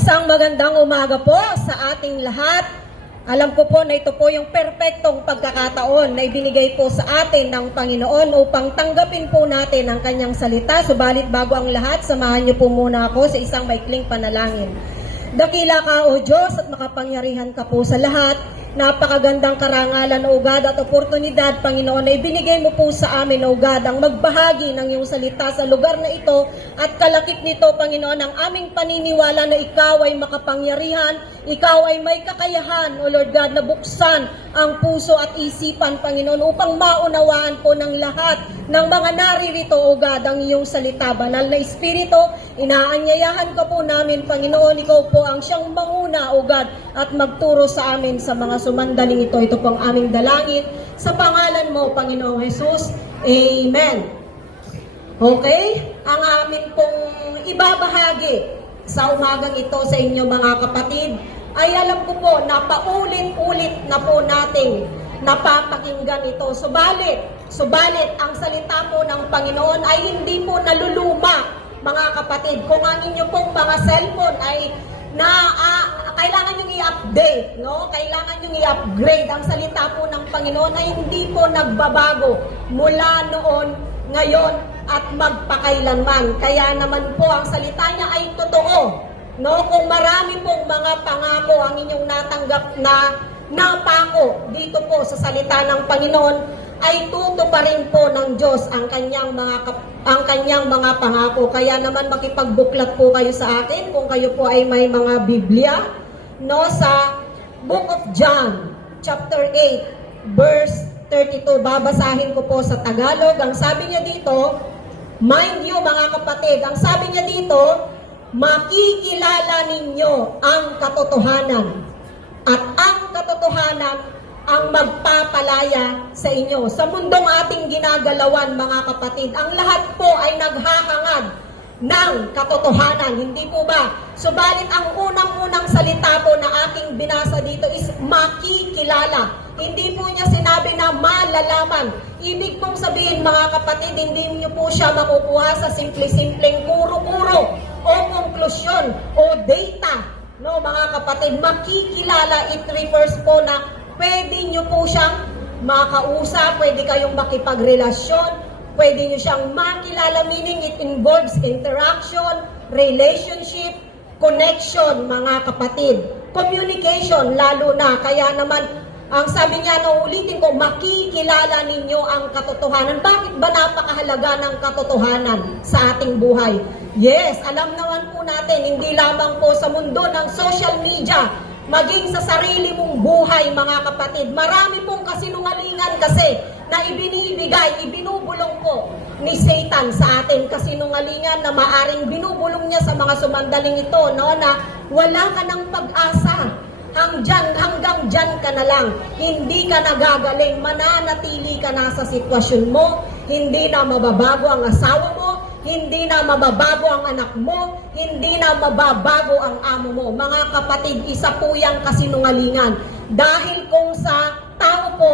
Isang magandang umaga po sa ating lahat. Alam ko po na ito po yung perpektong pagkakataon na ibinigay po sa atin ng Panginoon upang tanggapin po natin ang kanyang salita. Subalit bago ang lahat, samahan niyo po muna ako sa isang maikling panalangin. Dakila ka, O Diyos, at makapangyarihan ka po sa lahat. Napakagandang karangalan, O God, at oportunidad, Panginoon, na ibinigay mo po sa amin, O God, ang magbahagi ng iyong salita sa lugar na ito at kalakip nito, Panginoon, ang aming paniniwala na ikaw ay makapangyarihan, ikaw ay may kakayahan, O Lord God, na buksan ang puso at isipan, Panginoon, upang maunawaan po ng lahat ng mga naririto, O God, ang iyong salita. Banal na Espiritu, inaanyayahan ka po namin, Panginoon, ikaw po ang siyang manguna, O God, at magturo sa amin sa mga sumandaling ito. Ito pong aming dalangin sa pangalan mo, Panginoong Jesus. Amen. Okay? Ang amin pong ibabahagi sa umagang ito sa inyo, mga kapatid, ay alam ko po na paulit-ulit na po nating napapakinggan ito. Subalit, ang salita po ng Panginoon ay hindi po naluluma, mga kapatid. Kung ang inyo pong mga cellphone ay kailangan nyo i-update, no? Kailangan nyo i-upgrade. Ang salita po ng Panginoon ay hindi po nagbabago mula noon, ngayon, at magpakailanman. Kaya naman po, ang salita niya ay totoo, no? Kung marami pong mga pangako ang inyong natanggap na napako dito po sa salita ng Panginoon, ay tutuparin po ng Diyos ang kanyang mga pangako. Kaya naman makipagbuklat po kayo sa akin kung kayo po ay may mga Biblia, no, sa Book of John, chapter 8, verse 32. Babasahin ko po sa Tagalog. Ang sabi niya dito, mind you mga kapatid, ang sabi niya dito, makikilala ninyo ang katotohanan, at ang katotohanan ang magpapalaya sa inyo. Sa mundong ating ginagalawan, mga kapatid, ang lahat po ay naghahangad ng katotohanan, hindi po ba? Subalit ang unang-unang salita po na aking binasa dito is makikilala. Hindi po niya sinabi na malalaman. Ibig pong sabihin, mga kapatid, hindi niyo po siya makukuha sa simple-simpleng kuro-kuro o konklusyon o data. No, mga kapatid, makikilala, it refers po na pwede nyo po siyang makausap, pwede kayong makipagrelasyon, pwede nyo siyang makilala, meaning it involves interaction, relationship, connection, mga kapatid. Communication, lalo na. Kaya naman, ang sabi niya, ulitin ko, makikilala ninyo ang katotohanan. Bakit ba napakahalaga ng katotohanan sa ating buhay? Yes, alam naman po natin, hindi lamang po sa mundo ng social media, maging sa sarili mong buhay, mga kapatid. Marami pong kasinungalingan kasi na ibinubulong po ni Satan sa atin. Kasinungalingan na maaring binubulong niya sa mga sumandaling ito, no, na wala ka ng pag-asa. Hanggang dyan ka na lang. Hindi ka nagagaling. Mananatili ka na sa sitwasyon mo. Hindi na mababago ang asawa mo. Hindi na mababago ang anak mo, hindi na mababago ang amo mo. Mga kapatid, isa po yung kasinungalingan. Dahil kung sa tao po,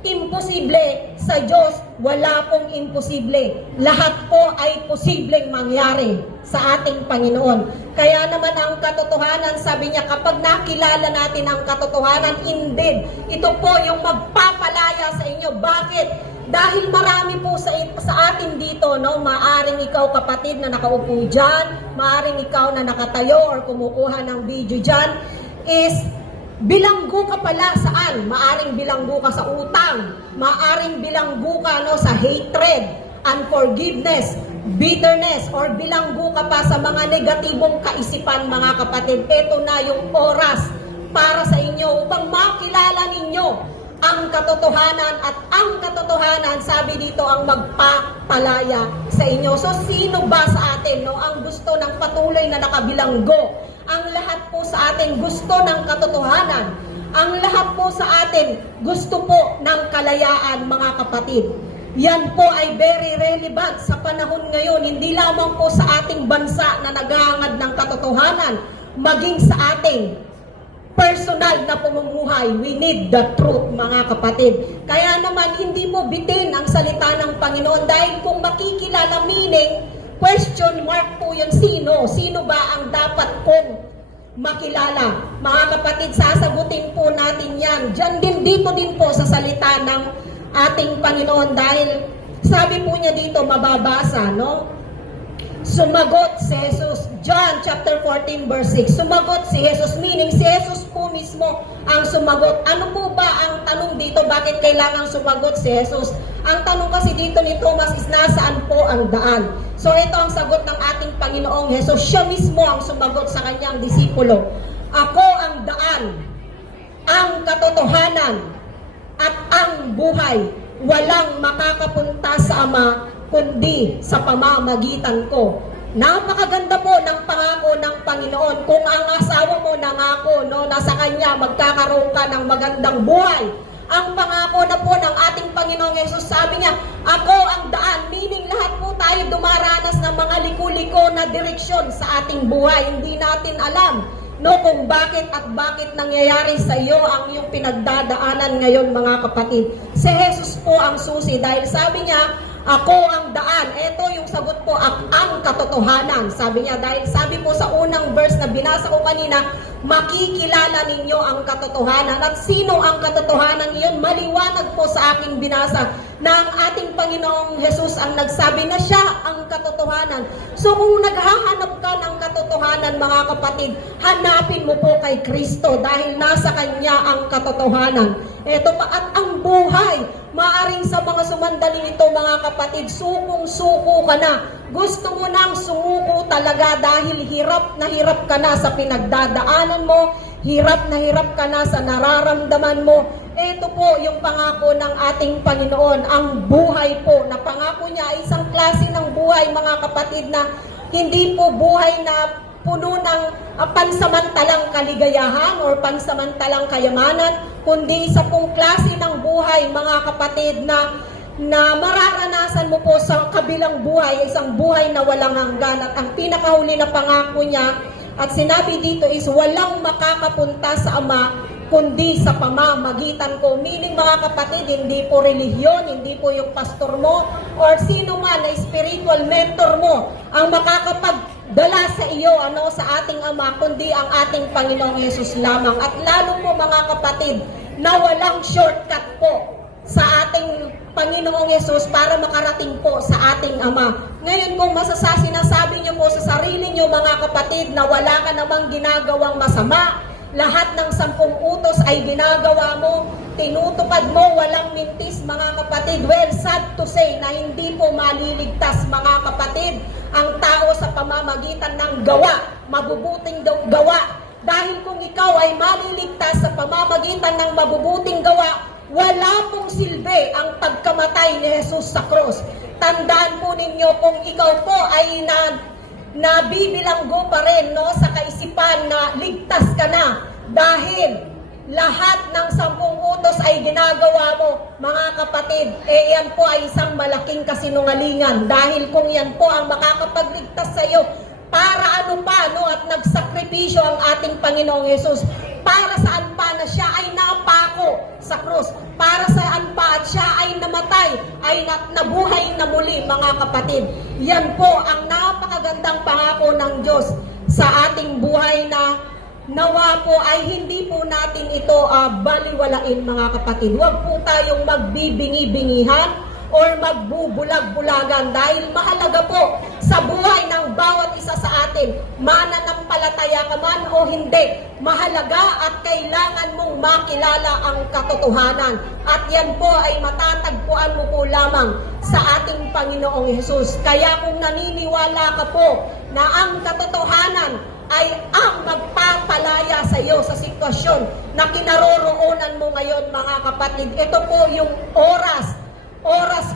imposible, sa Diyos, wala pong imposible. Lahat po ay posibleng mangyari sa ating Panginoon. Kaya naman ang katotohanan, sabi niya, kapag nakilala natin ang katotohanan, indeed, ito po yung magpapalaya sa inyo. Bakit? Dahil marami po sa atin dito, no, maaring ikaw kapatid na nakaupo dyan, maaring ikaw na nakatayo or kumukuha ng video dyan, is bilanggo ka pala saan? Maaring bilanggo ka sa utang, maaring bilanggo ka, no, sa hatred, unforgiveness, bitterness, or bilanggo ka pa sa mga negatibong kaisipan, mga kapatid. Ito na yung oras para sa inyo upang makilala ninyo ang katotohanan, at ang katotohanan, sabi dito, ang magpapalaya sa inyo. So, sino ba sa atin, no, ang gusto ng patuloy na nakabilanggo? Ang lahat po sa atin gusto ng katotohanan. Ang lahat po sa atin gusto po ng kalayaan, mga kapatid. Yan po ay very relevant sa panahon ngayon, hindi lamang po sa ating bansa na naghahangad ng katotohanan, maging sa ating personal na pamumuhay. We need the truth, mga kapatid. Kaya naman, hindi mo bitin ang salita ng Panginoon, dahil kung makikilala, meaning, question mark po yun, sino? Sino ba ang dapat kong makilala. Mga kapatid, sasagutin po natin yan. Dito din po sa salita ng ating Panginoon dahil sabi po niya dito, mababasa, no? Sumagot si Jesus, John chapter 14 verse 6, sumagot si Jesus, meaning si Jesus po mismo ang sumagot. Ano po ba ang tanong dito? Bakit kailangan sumagot si Jesus? Ang tanong kasi dito ni Thomas is nasaan po ang daan? So ito ang sagot ng ating Panginoong Jesus. Siya mismo ang sumagot sa kanyang disipulo. Ako ang daan, ang katotohanan, at ang buhay. Walang makakapunta sa Ama kundi sa pamamagitan ko. Napakaganda po ng pangako ng Panginoon. Kung ang asawa mo nangako, no, na sa kanya magkakaroon ka ng magandang buhay. Ang pangako na po ng ating Panginoong Yesus, sabi niya, ako ang daan. Meaning lahat po tayo dumaranas ng mga liku-liko na direksyon sa ating buhay. Hindi natin alam, no, kung bakit nangyayari sa iyo ang iyong pinagdadaanan ngayon, mga kapatid. Si Jesus po ang susi dahil sabi niya, ako ang daan. Ito yung sagot po, ang katotohanan. Sabi niya, dahil sabi po sa unang verse na binasa ko kanina, makikilala ninyo ang katotohanan. At sino ang katotohanan iyon? Maliwanag po sa aking binasa na ang ating Panginoong Jesus ang nagsabi na siya ang katotohanan. So kung naghahanap ka ng katotohanan, mga kapatid, hanapin mo po kay Kristo dahil nasa Kanya ang katotohanan. Ito pa, at ang buhay, maaring sa mga sumandaling ito, mga kapatid, sukong-suko ka na. Gusto mo nang sumuko talaga dahil hirap ka na sa pinagdadaanan mo, hirap ka na sa nararamdaman mo. Ito po yung pangako ng ating Panginoon, ang buhay po, na pangako niya ay isang klase ng buhay, mga kapatid, na hindi po buhay na puno ng pansamantalang kaligayahan or pansamantalang kayamanan, kundi isa pong klase ng buhay, mga kapatid, na mararanasan mo po sa kabilang buhay, isang buhay na walang hanggan. At ang pinakahuli na pangako niya, at sinabi dito is, walang makakapunta sa Ama kundi sa pamamagitan ko. Meaning, mga kapatid, hindi po relihiyon, hindi po yung pastor mo or sino man na spiritual mentor mo ang makakapagdala sa iyo, sa ating Ama, kundi ang ating Panginoong Yesus lamang. At lalo po, mga kapatid, na walang shortcut po sa ating Panginoong Yesus para makarating po sa ating Ama. Ngayon, kung sinasabi niyo po sa sarili niyo, mga kapatid, na wala ka namang ginagawang masama, lahat ng 10 utos ay ginagawa mo, tinutupad mo, walang mintis, mga kapatid. Well, sad to say na hindi po maliligtas, mga kapatid, ang tao sa pamamagitan ng gawa, mabubuting gawa. Dahil kung ikaw ay maliligtas sa pamamagitan ng mabubuting gawa, wala pong silbi ang pagkamatay ni Jesus sa cross. Tandaan po ninyo, kung ikaw po ay nabibilanggo pa rin, sa kaisipan na ligtas ka na dahil lahat ng 10 utos ay ginagawa mo, mga kapatid, yan po ay isang malaking kasinungalingan dahil kung yan po ang makakapagligtas sa iyo, para at nagsakripisyo ang ating Panginoong Yesus, para saan pa na siya ay napako sa krus, para saan pa at siya ay namatay, ay nabuhay na muli, mga kapatid. Yan po ang napakagandang pangako ng Diyos sa ating buhay na nawa po ay hindi po natin ito baliwalain, mga kapatid. Huwag po tayong magbibingi-bingihan or magbubulag-bulagan dahil mahalaga po sa buhay ng bawat isa sa atin, mananampalataya ka man o hindi, mahalaga at kailangan mong makilala ang katotohanan. At yan po ay matatagpuan mo po lamang sa ating Panginoong Hesus. Kaya kung naniniwala ka po na ang katotohanan ay ang magpapalaya sa iyo sa sitwasyon na kinaroroonan mo ngayon, mga kapatid, ito po yung oras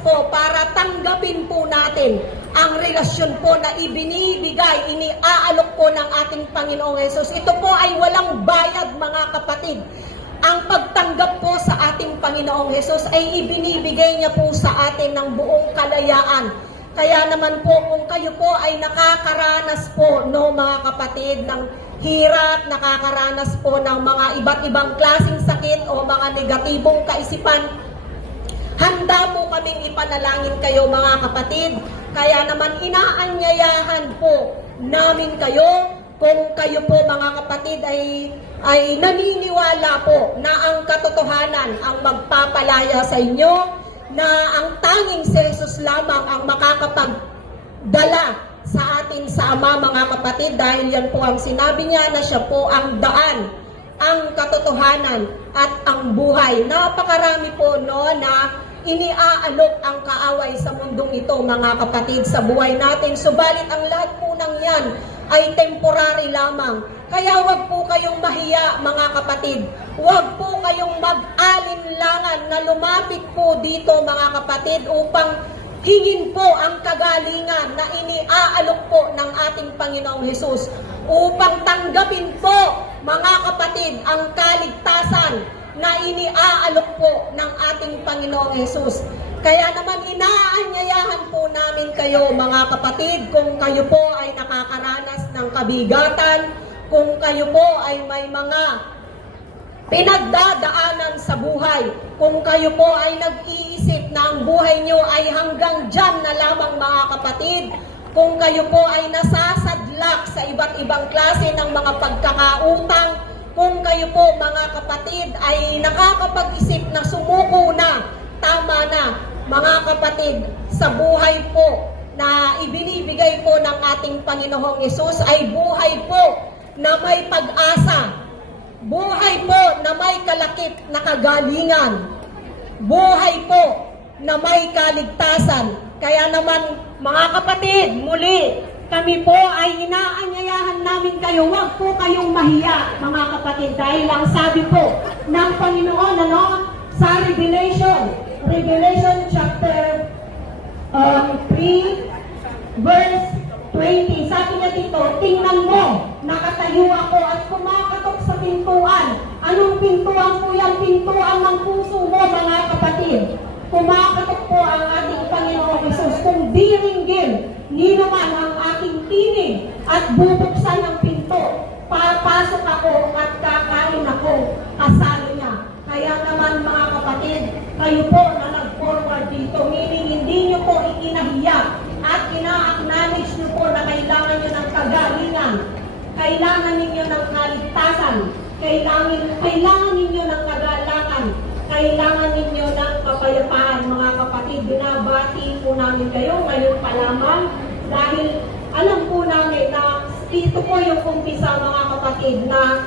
po para tanggapin po natin ang relasyon po na ibinibigay, iniaalok po ng ating Panginoong Hesus. Ito po ay walang bayad, mga kapatid. Ang pagtanggap po sa ating Panginoong Hesus ay ibinibigay niya po sa atin ng buong kalayaan. Kaya naman po, kung kayo po ay nakakaranas po, mga kapatid, ng hirap, nakakaranas po ng mga iba't ibang klaseng sakit o mga negatibong kaisipan, handa po kaming ipanalangin kayo, mga kapatid. Kaya naman inaanyayahan po namin kayo kung kayo po mga kapatid ay naniniwala po na ang katotohanan ang magpapalaya sa inyo, na ang tanging si Jesus lamang ang makakapagdala sa atin sa Ama mga kapatid, dahil yan po ang sinabi niya na siya po ang daan, ang katotohanan at ang buhay. Napakarami po no na iniaalok ang kaaway sa mundong ito mga kapatid sa buhay natin. Subalit ang lahat po ng yan ay temporary lamang. Kaya wag po kayong mahiya mga kapatid. Wag po kayong mag-alinlangan na lumapit po dito mga kapatid upang hingin po ang kagalingan na iniaalok po ng ating Panginoong Hesus. Upang tanggapin po mga kapatid ang kaligtasan na iniaalok po ng ating Panginoong Hesus. Kaya naman inaanyayahan po namin kayo mga kapatid, kung kayo po ay nakakaranas ng kabigatan, kung kayo po ay may mga pinagdadaanan sa buhay, kung kayo po ay nag-iisip na ang buhay nyo ay hanggang dyan na lamang mga kapatid, kung kayo po ay nasasadlak sa iba't ibang klase ng mga pagkakautang, kung kayo po mga kapatid ay nakakapag-isip na sumuko na, tama na mga kapatid, sa buhay po na ibinibigay po ng ating Panginoong Hesus ay buhay po na may pag-asa, buhay po na may kalakip na kagalingan, buhay po na may kaligtasan. Kaya naman mga kapatid, muli kami po ay inaanyayahan namin kayo, huwag po kayong mahiya mga kapatid, dahil ang sabi po ng Panginoon sa Revelation chapter 3 verse 20, sabi niya dito, tingnan mo, nakatayo ako at kumakatok sa pintuan. Anong pintuan po yan? Pintuan ng puso mo mga kapatid. Kumakatok po ang ating Panginoong Hesus. Kung diringgin nino man ang aking tinig at bubuksan ang pinto, papasok ako at kakain ako, kasali niya. Kaya naman mga kapatid, kayo po na nag-forward dito, meaning hindi niyo po ikinahiya at ina-acknowledge niyo po na kailangan niyo ng kagalingan, kailangan ninyo ng kaligtasan, kailangan ninyo ng kagalakan, kailangan ninyo ng kapayapaan mga kapatid. Binabati po namin kayo ngayon pa lamang, dahil alam po namin na ito po yung umpisa mga kapatid, na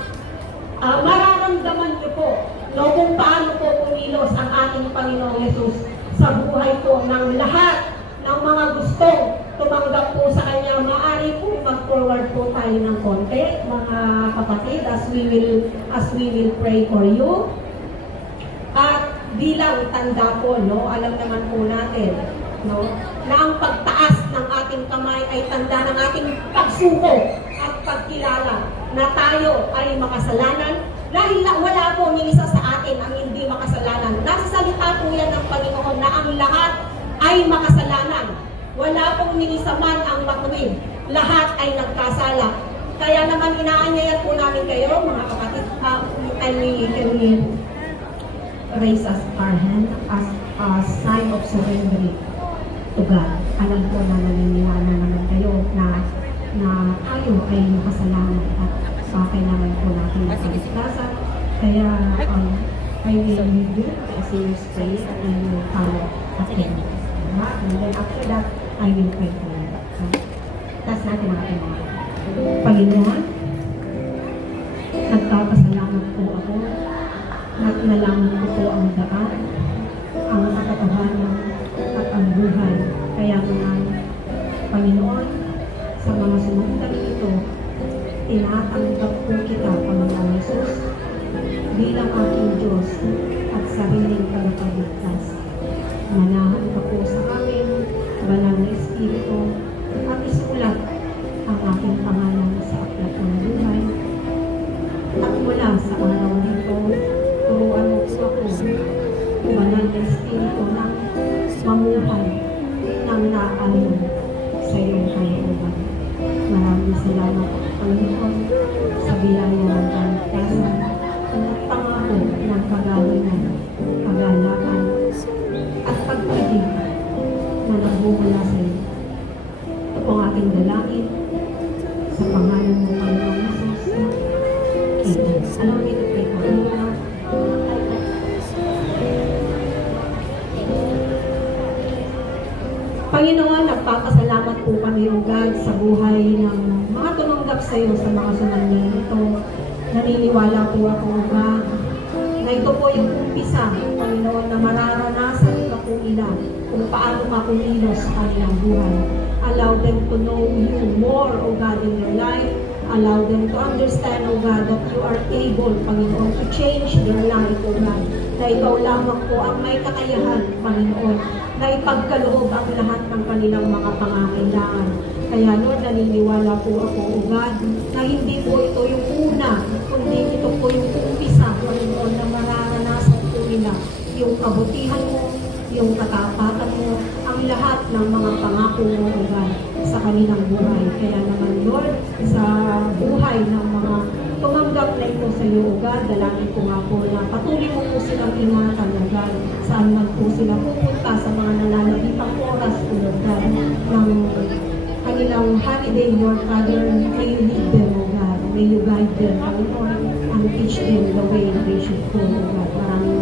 mararamdaman niyo po kung paano po kumilos ang ating Panginoong Hesus sa buhay po ng lahat ng mga gustong tumanggap po sa Kanya. Maaari po mag-forward po tayo ng konti mga kapatid as we will pray for you. At bilang tanda po, alam naman po natin na ang pagtaas ng ating kamay ay tanda ng ating pagsuko at pagkilala na tayo ay makasalanan, dahil wala po ni isa sa atin ang hindi makasalanan. Nasa salita po yan ng Panginoon na ang lahat ay makasalanan. Wala pong ni isa man ang matuwid. Lahat ay nagkasala. Kaya naman inaanyayan po namin kayo mga kapatid, can we raise us our hand as a sign of surrendering to God. Alam po na naniniwala naman kayo na tayo ay makasalanan at kailangan po natin ng kaligtasan. Kaya I will lead you as you pray and I will follow after you. And then after that, I will pray for you. Taas natin ang ating mga Panginoon, nagpapasalamat po ako at nalaman ko po ang daan, ang katotohanan at ang buhay. Kaya naman, Panginoon, sa mga sumundan ito, tinatanggap po kita, Panginoon Hesus, bilang aking Diyos at sariling tagapagligtas. Manahan ka po sa amin, Banal na Espiritu, at isulat ang aking pangalan sa aklat ng buhay. At mula sa araw nito, turuan mo po ako, Banal na Espiritu, ng mamuhay ng naayon sa iyong kalooban. Maraming salamat, Panginoon, sa biyaya ng kaligtasan at pangako ng kagalingan, kagalakan at pagpigil na nagbumula sa iyo. Ito ang ating dalangin sa pangalan ng Panginoon pamamagitan. Allow me to pray for you. Panginoon, nagpapasalamat po kami, O God, sa buhay ng mga tumanggap sa iyo sa mga sumanding ito. Naniniwala po ako, O God, na ito po yung umpisa, Panginoon, na mararanasan ka po nila kung paano makumilos sa kanilang buhay. Allow them to know you more, O God, in their life. Allow them to understand, O God, that you are able, Panginoon, to change their life, O God. Na ikaw lamang po ang may kakayahan, Panginoon, na ipagkaloob ang lahat ng kanilang mga pangangailangan. Kaya Lord, naniniwala po ako, O God, na hindi po ito yung una, kundi ito po yung umpisa, Panginoon, na mararanasan po nila yung kabutihan mo, yung katapatan mo, ang lahat ng mga pangako mo, O God, sa kanilang buhay. Kaya naman, Lord, sa buhay ng mga tumanggap na ito sa iyo, O God, dalangin ko nga po na patuloy mo po silang ingatan, O God, saan man po sila pupunta sa mga nananabitang oras, O God, ng kanilang holiday, Lord Father, may you lead them, O God, may you guide them, Panginoon, and teach them the way they should go, O God. Maraming